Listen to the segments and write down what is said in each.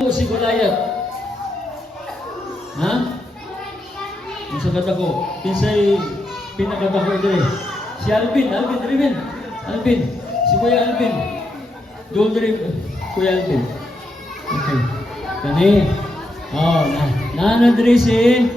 Si Goliath. Ha? Ang sagat ako. Kinsay pinakadako diri. Si Alvin. Si Kuya Alvin. Doon diri, Kuya Alvin. Okay. Kani. Oh, na diri si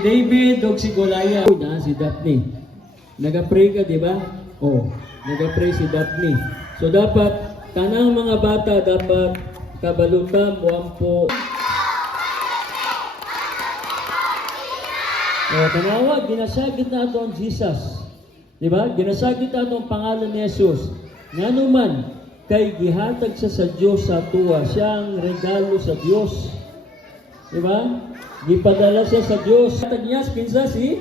David o si Goliath. Si Daphne. Nag-pray ka, di ba? Oh, nag-pray si Daphne. So dapat, tanang mga bata dapat kabalutan mo ang po. Tanawa, ginasagit na ito ang Jesus. Di ba? Ginasagit na ito ang pangalan ni Jesus. Nga naman, kay gihatag siya sa Diyos sa tuwa. Siyang regalo sa Diyos. Di ba? Gipadala siya sa Diyos. Hatag niya, kinsa si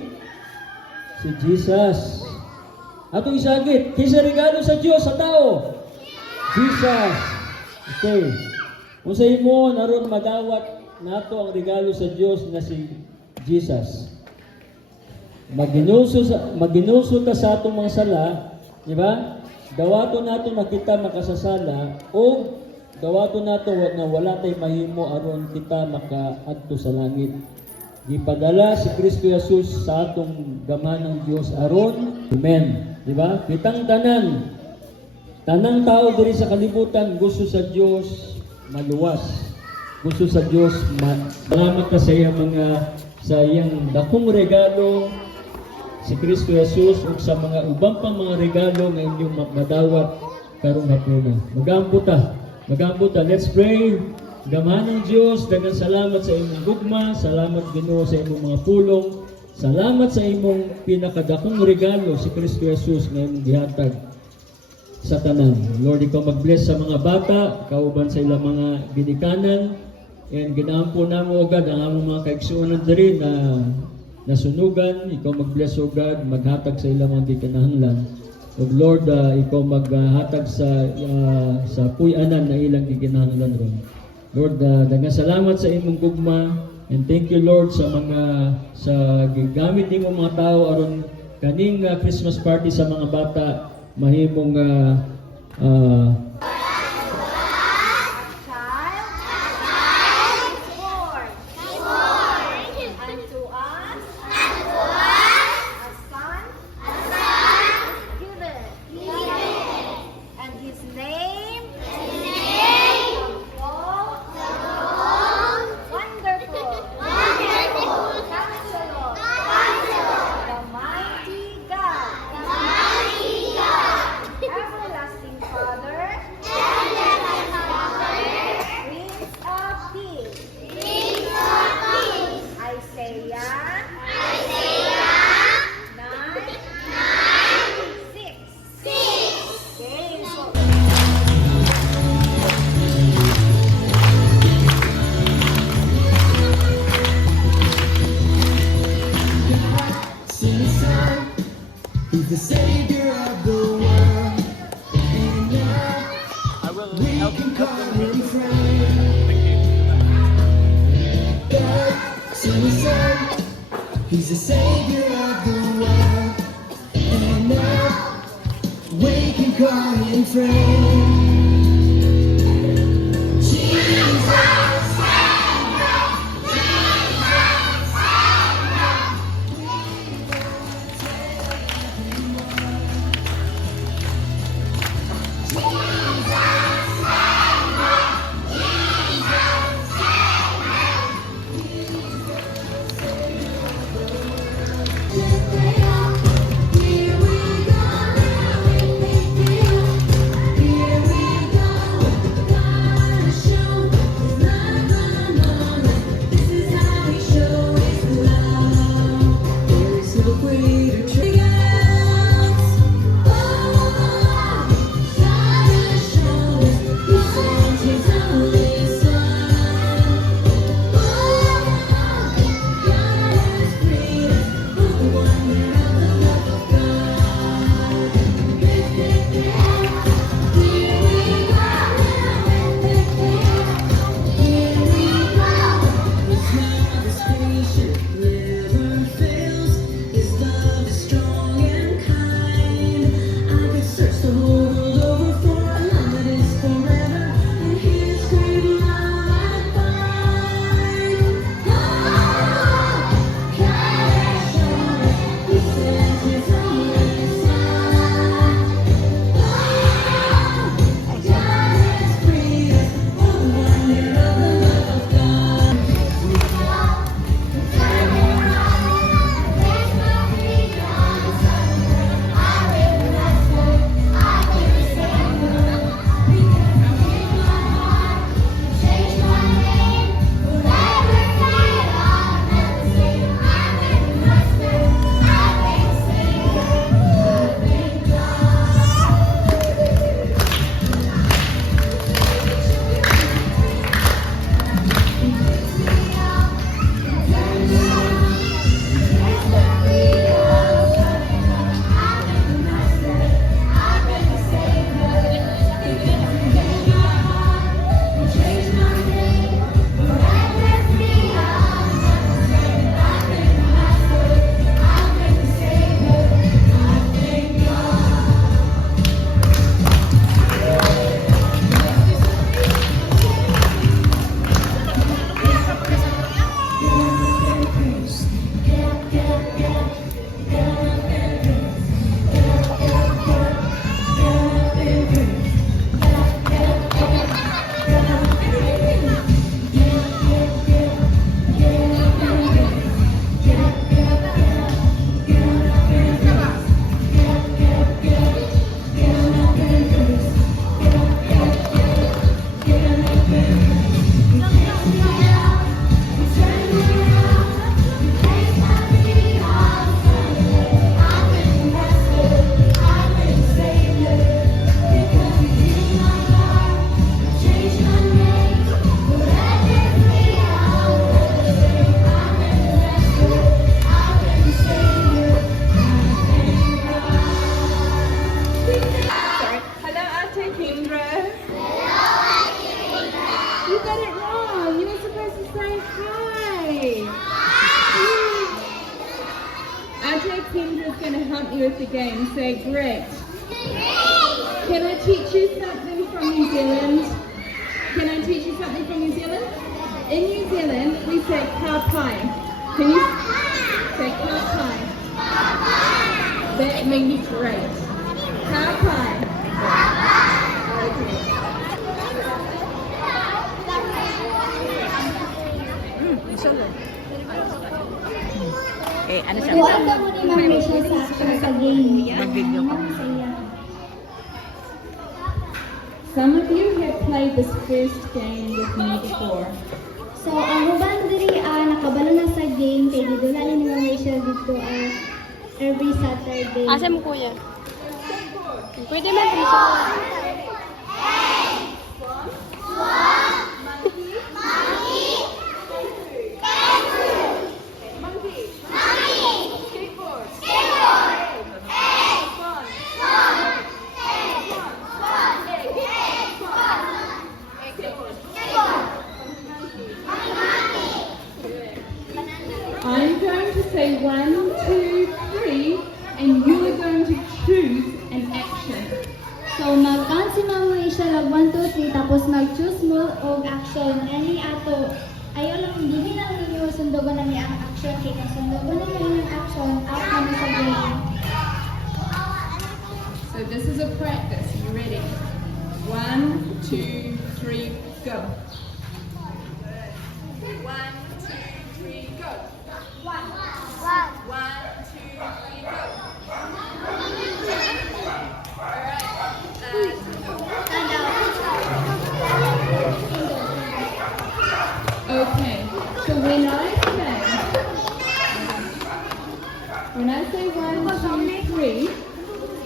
Jesus. Atong isagit, kinsa regalo sa Diyos sa tao? Jesus. Okay. Kung sa imo, naroon madawat nato ang regalo sa Diyos na si Jesus. Maginuso ta sa atong mga sala, di ba? Dawato nato makita makasasala o dawato nato na wala tay mahimo aron kita makaadto sa langit. Gipadala si Kristo Jesus sa atong gamanang Dios aron. Amen. Di ba? Kitang tanang tao diri sa kalibutan gusto sa Dios maluwas. Gusto sa Dios salamat ka sa iyang dakong regalo si Kristo Jesus ug sa mga ubang pang mga regalo nga inyong madawat karong hapuna. Magampo ta. Let's pray. Gamanang Diyos, daghang salamat sa imong gugma, salamat Ginoo sa imong mga pulong, salamat sa imong pinakadakong regalo si Kristo Jesus nga imong gihatag sa tanan. Lord, ikaw mag-bless sa mga bata, kauban sa ilang mga ginikanan, and ginaampo namo agad ang among mga kaigsuonan diri na nasunugan. Ikaw mag-bless o God, maghatag sa ilang mga gikinahanglan. O Lord, ikaw maghatag sa puy-anan na ilang gikinahanglan ron. Lord, daghang salamat sa imong gugma, and thank you Lord sa gigamit nimo mga tao aron kaning Christmas party sa mga bata mahimong He's the Savior of the world, and now we can call him friend. God sent His Son. He's the Savior of the world, and now we can call him friend. Here we with the game? Say great. Can I teach you something from New Zealand? Can I teach you something from New Zealand? In New Zealand, we say ka pai. Can you say ka pai? That made me great. Ka pai. Okay. Ano siya? Buwan ka mo ni Ma'am Rachel sa action sa game. Mag-video ka. Masaya. Some of you have played this first game with me before. So, ang uban diri nakabalo na sa game kay gidulali ni Ma'am Rachel dito every Saturday. Asa mo kuya? Pwede man rin siya. I'm going to say 1, 2, 3, and you are going to choose an action. So, mag-count si Ma'am Rachel of 1, 2, 3 tapos mag-choose mo og action. Any ato. Ayaw lang, hindi lang ninyo sundogon na niya ang action. Kaya kung sundogon na niya ang action, out na sa game. So this is a practice. You ready? 1, 2, 3, go. 1, 2, 3, go. 1, 2, 3, go. Okay, so when I say 1, 2, 3,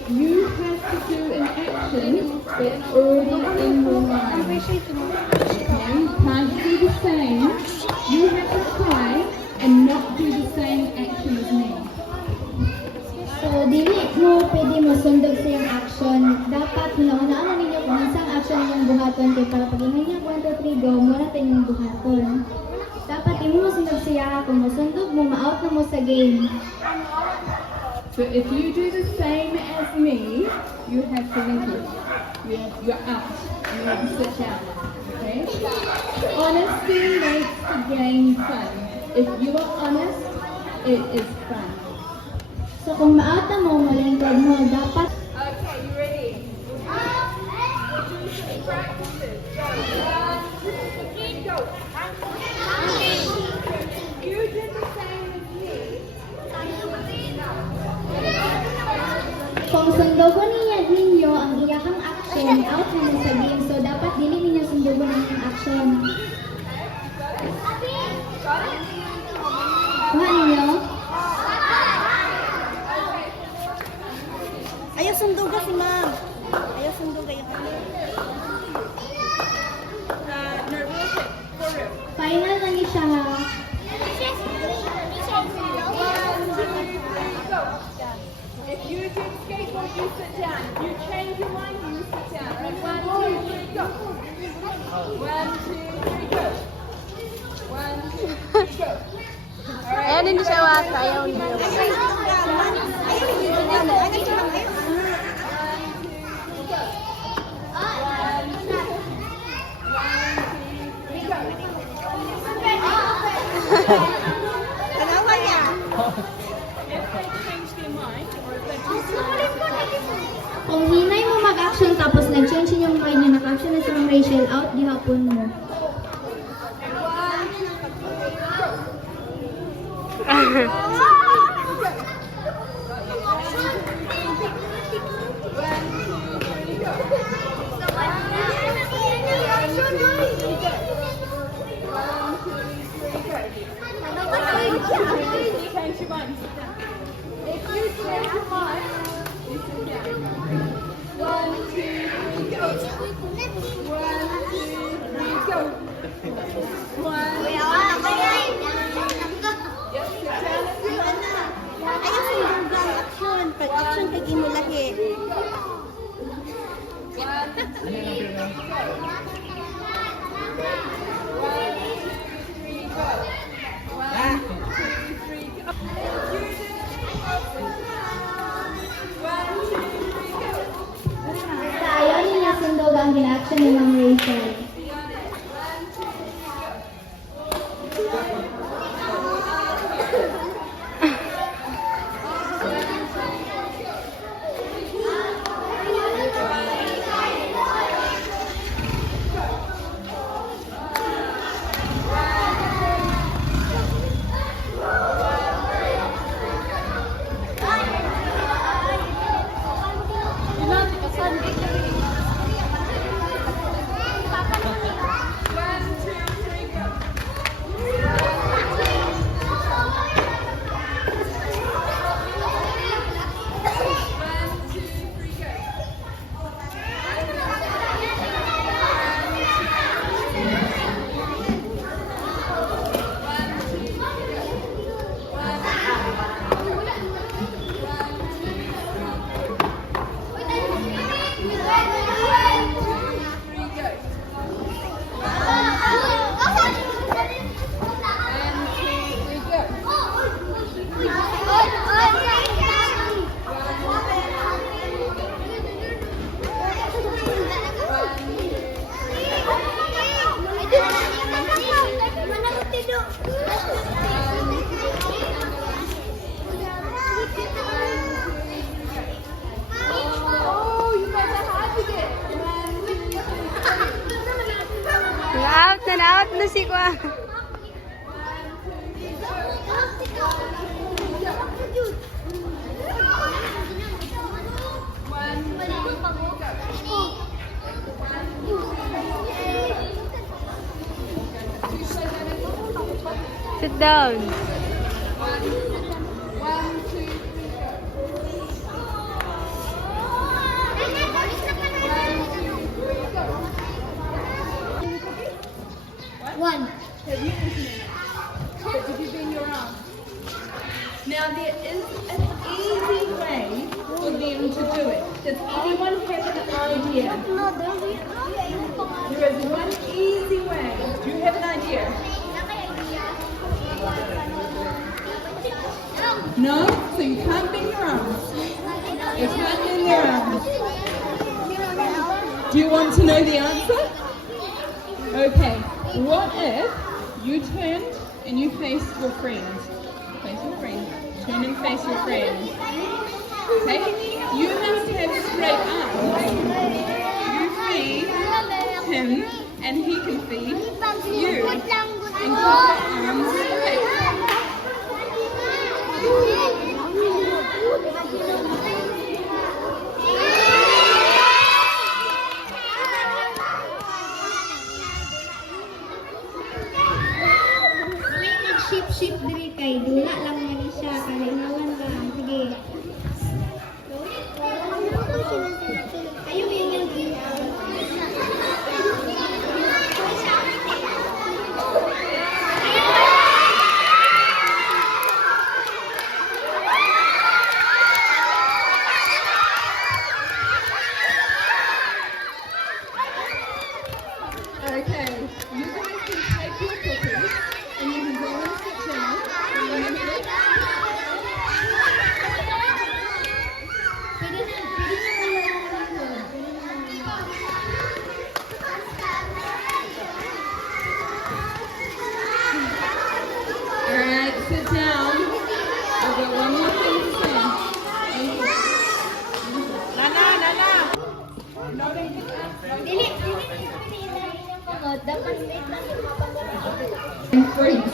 you have to do an action that's already in your mind. Okay, you can't do the same. You have to try and not do the same action as me. So, dili mo pwede mo sundog sa yung action. Dapat hinaunaan ninyo kung isang action yung buhaton kay para pag ingon niya 1, 2, 3, go, muna tayo yung buhaton. Dapat imo mo sundog siya kung masundog mo, ma-out na mo sa game. So if you do the same as me, you have to leave. You're out. You have to sit down. Okay? Honesty makes the game fun. If you are honest, it is fun. So, kung ma-out na mo, malingkod mo, dapat Okay, you ready? Practices. Go. 1, 2, 3, go. You did the same as me. kung sundogon ninyo ang iyakang action, out na mo sa game. So, dapat dili ninyo sundogon ang iyang action. Kuha ninyo? Ayaw sundugan si ma'am. Ayaw sundugan yung Final na ni siya ha. If you do skateboard, you sit down. If you change your mind, you sit down. Right? 1, 2, 3, go. 1, 2, 3, go. 1, 2, 3, go. Ayan, hindi siya wasa. Ayaw niya. Tanawa niya. If they change their mind, or if they Kung hinay mo mag-action tapos nag-change yung mind niya, naka-action na si Ma'am Rachel, out gihapon mo. change your mind, sit down. If you change your mind, you sit down. 1, 2, 3, go. 1, 2, 3, go. 1, yes, sit down. Ayaw sundugan action. Pag action, pag imo lahi. 1, 2, 3, go. 1, 2, 3, go. in-action ni Ma'am Rachel. Naawat na si Kwa. Sit down. One. Did you bring your arm? Now there is an easy way for them to do it. Does anyone have an idea? There is one easy way. Do you have an idea? No? So you can't bend your arms. You can't bend your arms. Do you want to know the answer? Okay. What if you turned and you faced your friend? Face your friend. Turn and face your friend. Okay? You have to have straight arms. You feed him and he can feed you. And keep your arms straight. Ship diri kay dula lang na rin siya kalinawan lang. Sige. Ayaw yun yung Okay. You guys can take your cookies and you can go and sit down. Alright, sit down. I've got one more thing to say. And freeze.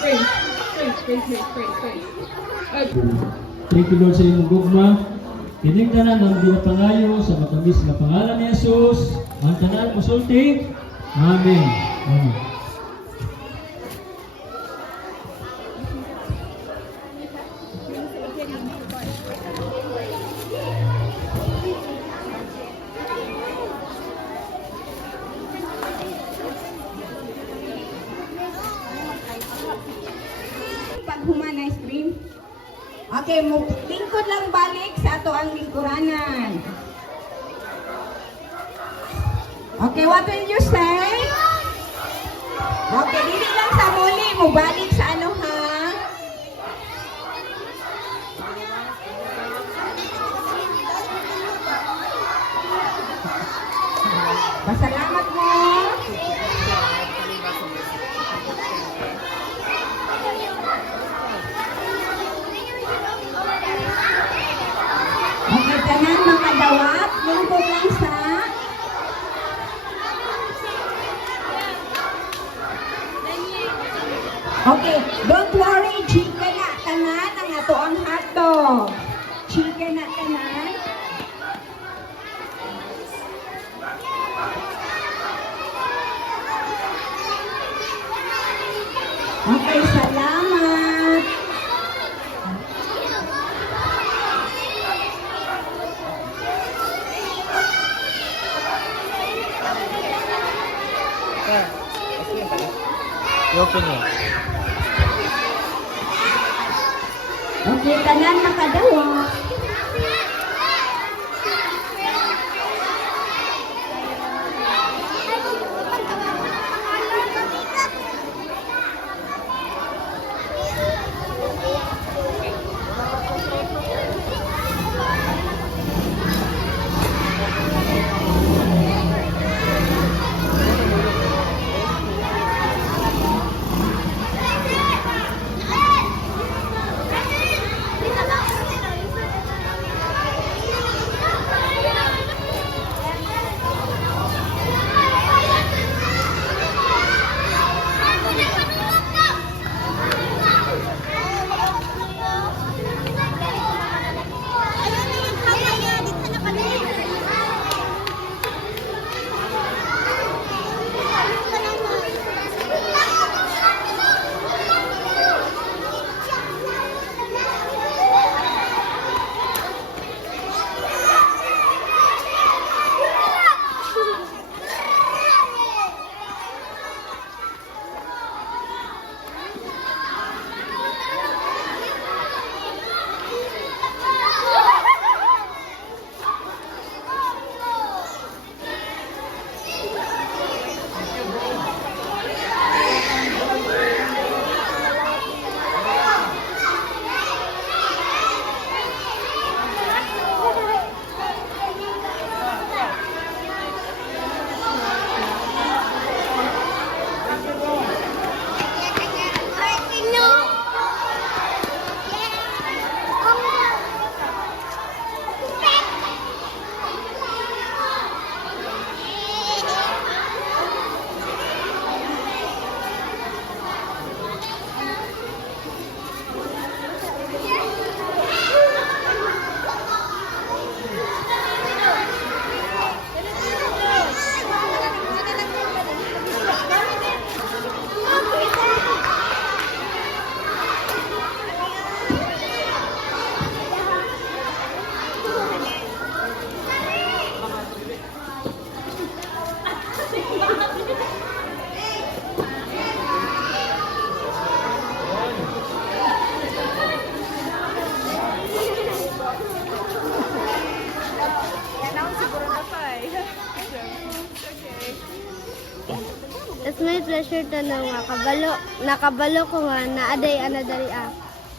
Freeze. Okay. Thank you Lord sa inyong gugma. Kining tanan ang ginapangayo sa matamis nga pangalan ni Jesus. Ang tanan musulti. Amen. Amen. Paghuman ice cream. Okay, lingkod lang balik sa ato ang lingkuranan. Okay, what will you say? Okay, dili lang sa muli mo balik sa ano ha? Pasalamat mo. Okay, tanan makadawat. Lingkod lang sa... Okay, don't worry. Chicken na tanan ang ato ang hotdog. Chicken na tanan. Okay, salamat. Okay, tanan nakadawa. It's my pleasure to know nga nakabalo ko nga naaday anadari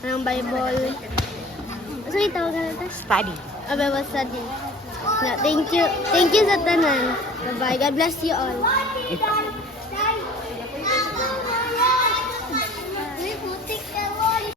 ang Bible. So itawag na ito? Study. Bible study. Thank you sa tanan. Bye-bye. God bless you all.